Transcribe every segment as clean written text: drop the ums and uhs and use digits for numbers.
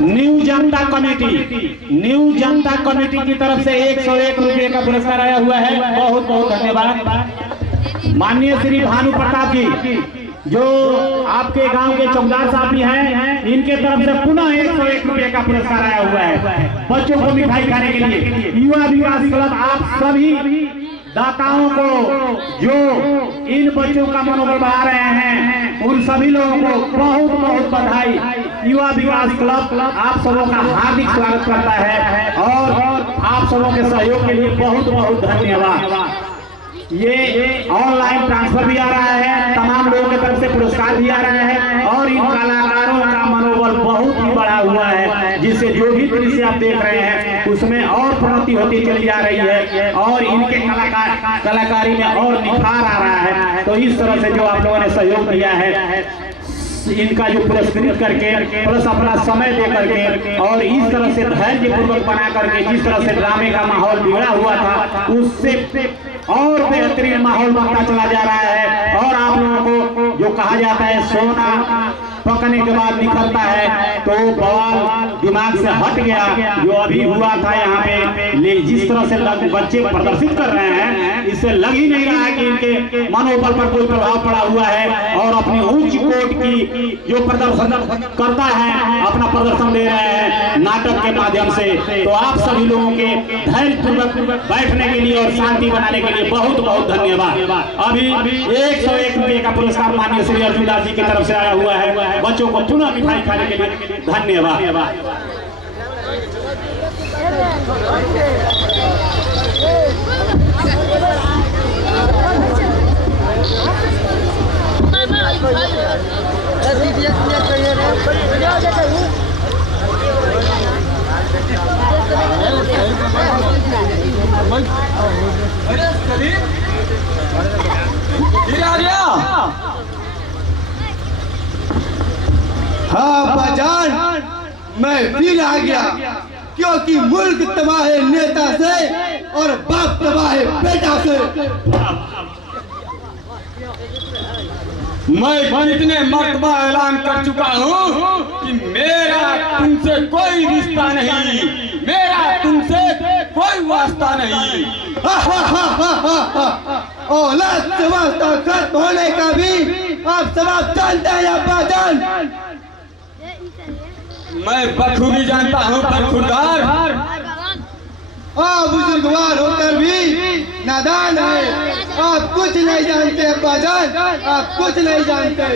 New जनता committee की तरफ से 101 रुपये का पुरस्कार आया हुआ है। बहुत बहुत धन्यवाद। माननीय श्री भानु प्रताप जी जो आपके गांव के चौकीदार साहब भी हैं, इनके तरफ से पुनः 101 रुपये का पुरस्कार आया हुआ है बच्चों को मिठाई खाने के लिए। युवा विकास क्लब आप सभी दाताओं को जो इन बच्चों का मनोबल बढ़ा रहे हैं उन सभी लोगों को बहुत बहुत बधाई। युवा विकास क्लब आप सबों का हार्दिक स्वागत करता है और आप सबों के सहयोग के लिए बहुत बहुत धन्यवाद। ये ऑनलाइन ट्रांसफर भी आ रहा है, तमाम लोगों की तरफ से पुरस्कार भी आ रहा है और इन कलाकारों का मनोबल बहुत ही बढ़ा हुआ है, जिससे जो भी दृश्य आप देख रहे हैं उसमें और प्रगति होती चली जा रही है और इनके कलाकारी में और निखार आ रहा है। तो इस तरह से जो आप लोगों ने सहयोग दिया है, इनका जो पुरस्कृत करके प्लस अपना समय दे करके और इस तरह से धैर्य पूर्वक बना करके जिस तरह से ड्रामे का माहौल बिगड़ा हुआ था उससे और बेहतरीन माहौल बनता चला जा रहा है। और आप लोगों को जो कहा जाता है सोना पकने के बाद निकलता है, तो बवाल दिमाग से हट गया जो अभी हुआ था यहाँ पे। जिस तरह से बच्चे प्रदर्शित कर रहे हैं इससे लग ही नहीं रहा है कि इनके मनोबल पर कोई प्रभाव पड़ा हुआ है और अपनी उच्च कोट की जो प्रदर्शन करता है अपना प्रदर्शन दे रहे हैं नाटक के माध्यम से। तो आप सभी लोगों के धैर्य पूर्वक बैठने के लिए और शांति बनाने के लिए बहुत बहुत धन्यवाद। अभी 101 रुपये का पुरस्कार माननीय श्री अर्जुन दास जी की तरफ से आया हुआ है बच्चों को पुनः मिठाई खाने के लिए धन्यवाद। हाँ बाजान, मैं फिर आ गया क्योंकि मुल्क तबाह है नेता से और बाप तबाह है बेटा से। मैं इतने मर्तबा ऐलान कर चुका हूँ कि मेरा तुमसे कोई रिश्ता नहीं, मेरा तुमसे कोई वास्ता नहीं। औलाद से वास्ता खत्म होने का भी आप सब जानते हैं बाजान। मैं बखूबी जानता हूँ पर खुरदार आप बुजुर्गवार होकर भी नादान है। आप कुछ नहीं जानते बाजान, आप कुछ नहीं जानते।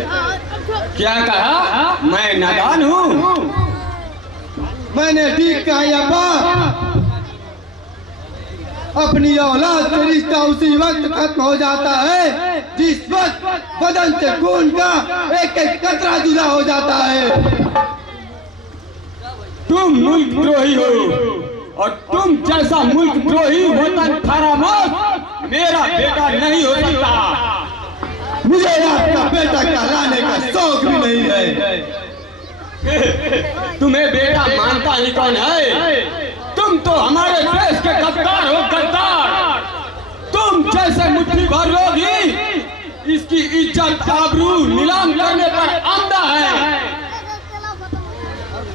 क्या कहा? मैं नादान हूँ? मैंने ठीक कहा अब्बा। अपनी औलाद से रिश्ता उसी वक्त खत्म हो जाता है जिस वक्त बदन से खून का एक एक कतरा जुदा हो जाता है। तुम मुल्क द्रोही हो और तुम जैसा मुल्क द्रोही वतन फरामोश मेरा बेटा नहीं हो सकता। मुझे आपका बेटा कहलाने का शौक भी नहीं है। तुम्हें बेटा मानता ही कौन है? तुम तो हमारे देश के गद्दार हो, गद्दार। तुम जैसे मुट्ठी भर लोग ही इसकी इज्जत आबरू नीलाम करने पर आमदा है।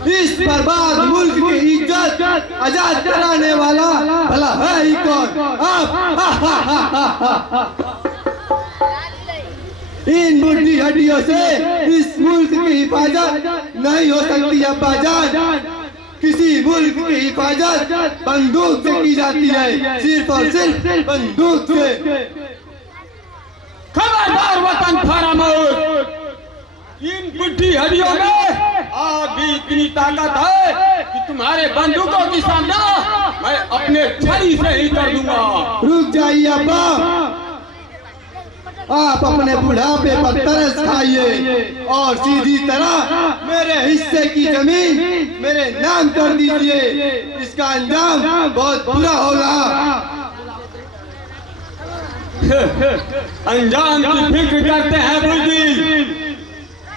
इस बर्बाद मुल्क की इज्जत आजाद कराने वाला भला है ही कौन? आप इन मुट्ठी हड्डियों से इस मुल्क की हिफाजत नहीं हो सकती अब्बाजान। किसी मुल्क की हिफाजत बंदूक से की जाती है, सिर्फ और सिर्फ बंदूक से। खबरदार वतन फरामोश, इन बुढ़ी हड्डियों में आज भी इतनी ताकत है कि तुम्हारे बंदूकों की सामना मैं अपने छड़ी से ही कर दूंगा। रुक जाइए अब्बा, आप अपने बुढ़ापे पर तरस खाइए और सीधी तरह मेरे हिस्से की जमीन मेरे नाम कर दीजिए। इसका अंजाम बहुत बुरा होगा। अंजाम की फिक्र करते हैं बुजुर्ग,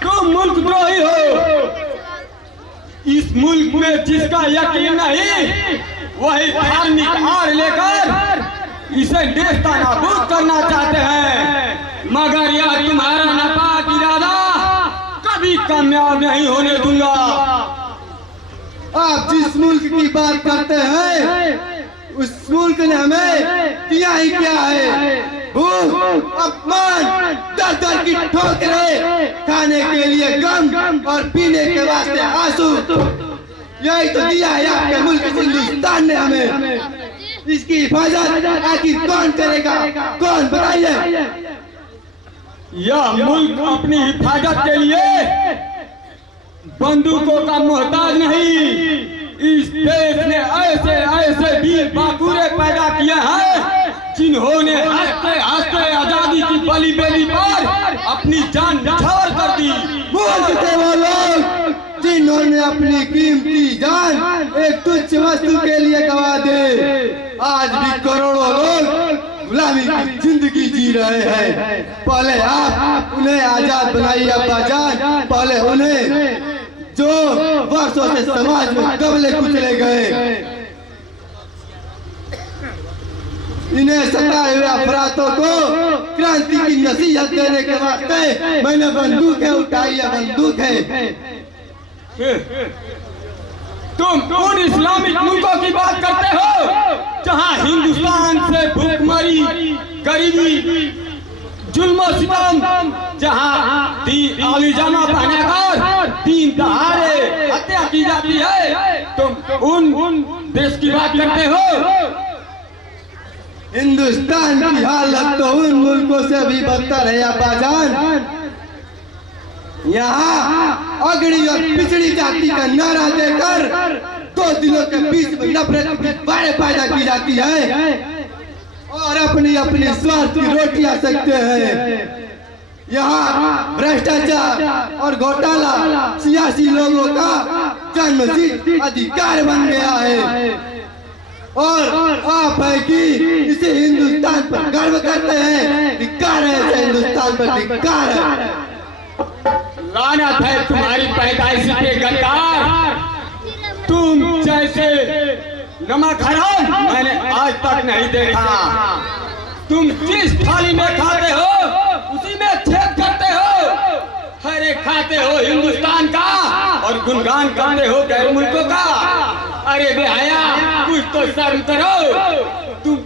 तुम मुल्क द्रोही हो। इस मुल्क में जिसका यकीन नहीं वही धार्मिक आड़ लेकर इसे नेस्ता नाबूद करना चाहते हैं, मगर यह तुम्हारा नापाक इरादा कभी कामयाब नहीं होने दूंगा। आप जिस मुल्क की बात करते हैं उस मुल्क ने हमें दिया ही क्या है? भूख, अपमान, दर दर की ठोकरें, खाने के लिए गम और पीने के वास्ते आंसू। यही तो दिया है आपके मुल्क हिंदुस्तान ने हमें। इसकी हिफाजत आखिर कौन करेगा? कौन बताइए? यह मुल्क अपनी हिफाजत के लिए बंदूकों का मोहताज नहीं। इस देश ने ऐसे ऐसे वीर बाकुरे पैदा किए हैं जिन्होंने हंसते हंसते आजादी की बलि बेली पर अपनी जान न्यौछावर कर दी। मुल्क थे वो लोग जिन्होंने अपनी कीमती जान एक तुच्छ वस्तु के लिए गवा दे। आज भी करोड़ों लोग गुलामी की जिंदगी जी रहे हैं। पहले आप उन्हें आजाद बनाइए अब्बाजान, पहले उन्हें जो वर्षों से समाज में दबले कुचले गए, इन्हें सताए हुए अपराधों को क्रांति की नसीहत देने के वास्ते मैंने बंदूकें उठाई है, बंदूकें। तुम उन इस्लामिक मुल्कों की बात करते हो जहां हिंदुस्तान से भूखमरी, गरीबी, जुल्म सितम, जहां आली जामा पहनाकर तीन दहाड़े हत्या की जाती है, तुम उन देश की बात करते हो। हिंदुस्तान की हालत तो उन मुल्कों से भी बदतर है अब्बाजान। यहाँ अगड़ी और पिछड़ी जाति का नारा देकर दो दिलों के बीच में नफरत की बाढ़ पैदा की जाती है और अपनी अपनी स्वार्थ की रोटियां सेकते हैं। यहाँ भ्रष्टाचार और घोटाला सियासी लोगों का जन्मसिद्ध अधिकार बन गया है और आप है कि इसे हिंदुस्तान पर गर्व करते हैं। धिक्कार है, इसे हिंदुस्तान पर धिक्कार है। लानत है तुम्हारी पैदाइश पे गद्दार। तुम जैसे नमक हराम मैंने आज तक नहीं देखा। तुम जिस थाली में खाते हो उसी में छेद करते हो। हर एक खाते हो हिंदुस्तान का और गुणगान करते हो गैर मुल्कों का। अरे बेहया, कुछ तो शर्म करो। तुम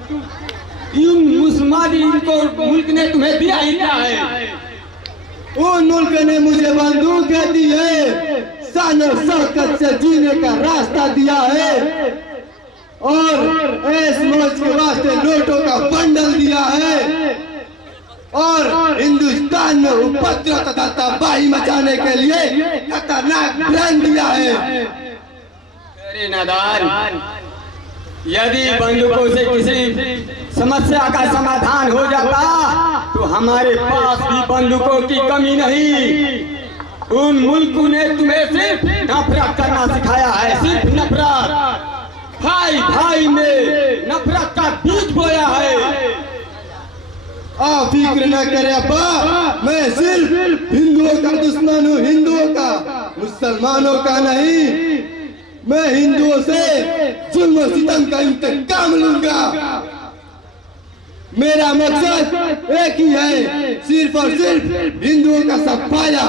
इन मुसलमानी को मुल्क ने तुम्हें दिया ही क्या है? उन मुल्क ने मुझे बंदूकें दी है, शान और शौकत से जीने का रास्ता दिया है और ऐश मौज के वास्ते नोटों का बंडल दिया है और हिंदुस्तान में उपद्रव तथा तबाही मचाने के लिए खतरनाक प्लान दिया है। अरे नादान, यदि बंदूकों से किसी समस्या का समाधान हो जाता तो हमारे पास भी बंदूकों की कमी नहीं। उन मुल्कों ने तुम्हें सिर्फ नफरत करना सिखाया है, सिर्फ नफरत। भाई भाई में नफरत का बीज बोया है। आप फिक्र न करें अब्बा, मैं सिर्फ हिंदुओं का दुश्मन हूँ, हिंदुओं का, मुसलमानों का नहीं। मैं हिंदुओं से जुल्म सितम का इंतकाम लूंगा। मेरा मकसद एक ही है, सिर्फ और सिर्फ हिंदुओं का सफाया।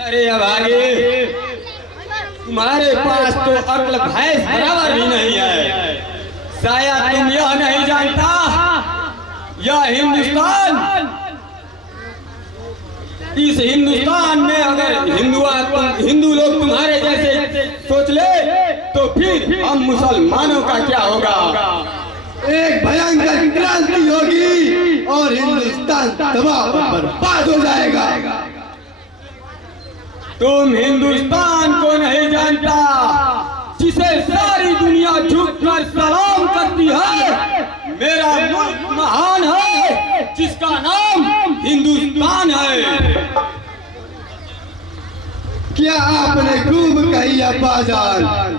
अरे अभागे, तुम्हारे पास तो अक्ल भैंस बराबर भी नहीं है। शायद तुम यह नहीं जानता, यह हिंदुस्तान, इस हिंदुस्तान में अगर हिंदू लोग तुम्हारे जैसे सोच ले तो फिर हम मुसलमानों का क्या होगा? एक भयंकर क्रांति होगी और हिंदुस्तान तबाह और बर्बाद हो जाएगा। तुम हिंदुस्तान को नहीं जानता, जिसे सारी दुनिया झुककर सलाम करती है। मेरा मुल्क महान है जिसका नाम हिंदुस्तान है। क्या आपने खूब कही अब्बाजान,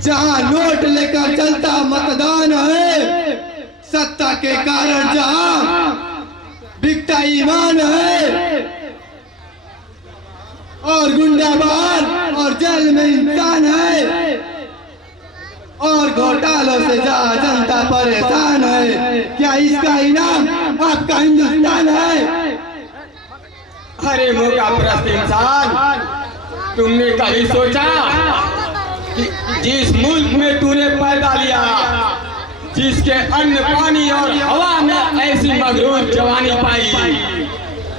जहाँ नोट लेकर चलता मतदान है, सत्ता के कारण जहाँ बिकता ईमान है और गुंडा बाहर और जेल में इंसान है और घोटालों से जहाँ जनता परेशान है, क्या इसका इनाम आपका हिंदुस्तान है? अरे मौका प्रस्त इंसान, तुमने कभी सोचा कि जिस मुल्क में तूने पैदा लिया, जिसके अन्न पानी और हवा में ऐसी मगरूर जवानी पाई,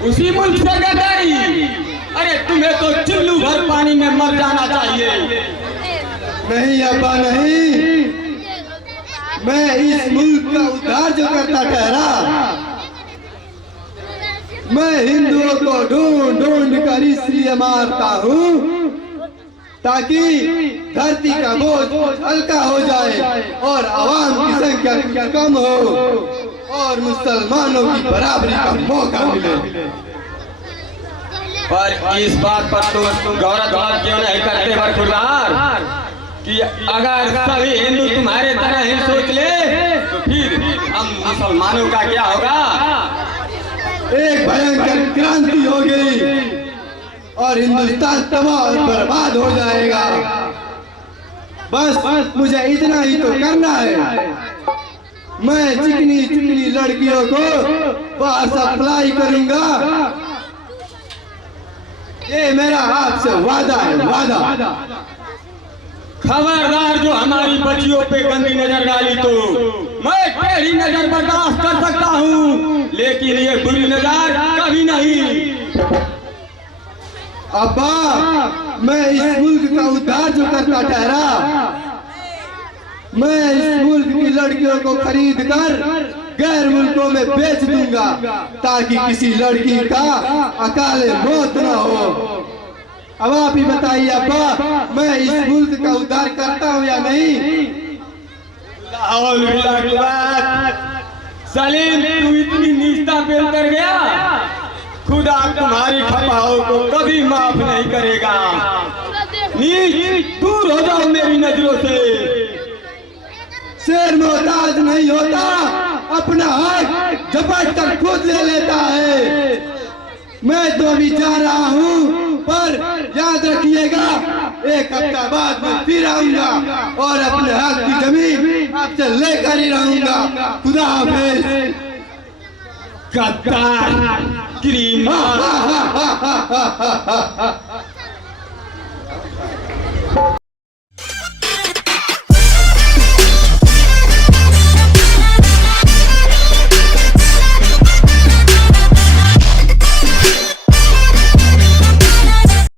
उसी मुल्क से गद्दारी? अरे तुम्हें तो चुल्लू भर पानी में मर जाना चाहिए। नहीं अब्बा नहीं, मैं इस मुल्क का उद्धार जो करता ठहरा, मैं हिंदुओं को ढूंढ ढूंढ कर इसलिए मारता हूँ ताकि धरती का बोझ हल्का हो जाए और आवाम की संख्या कम हो और मुसलमानों की बराबरी का मौका मिले। पर इस बात पर तुम गौरव क्यों नहीं करते बरखुरदार कि अगर सभी हिंदू तुम्हारे तरह ही सोच ले तो फिर हम मुसलमानों का क्या होगा? एक भयंकर क्रांति हो गई और हिंदुस्तान तबाह और बर्बाद हो जाएगा। बस मुझे इतना ही तो करना है। मैं चिकनी चिकनी लड़कियों को बाहर सप्लाई करूंगा, ये मेरा आपसे वादा है, वादा। खबरदार जो हमारी बच्चियों पे गंदी नजर डाली तो मैं टेढ़ी नजर बर्दाश्त कर सकता हूँ, लेकिन ये बुरी नजर कभी नहीं। अब्बा, मैं इस मुल्क का उद्धार जो करता ठहरा, मैं इस मुल्क की लड़कियों को खरीद कर गैर मुल्कों में बेच दूंगा ताकि किसी लड़की का अकाले मौत न हो। अब आप ही बताइए अब्बा, मैं इस मुल्क का उद्धार करता हूँ या नहीं? सलीम, तू इतनी नीचता पे उतर गया, खुदा तुम्हारी खपाओं को कभी माफ नहीं करेगा। नीच दूर हो जाओ मेरी नजरों से। शेर मोहताज नहीं होता, अपना हक झपट कर खुद ले लेता है। मैं तो अभी जा रहा हूँ, पर याद रखिएगा एक हफ्ता बाद मैं फिर आऊंगा और अपने हक की जमीन आपसे लेकर ही रहूंगा। खुदा हाफिज। गद्दार, क्रीम।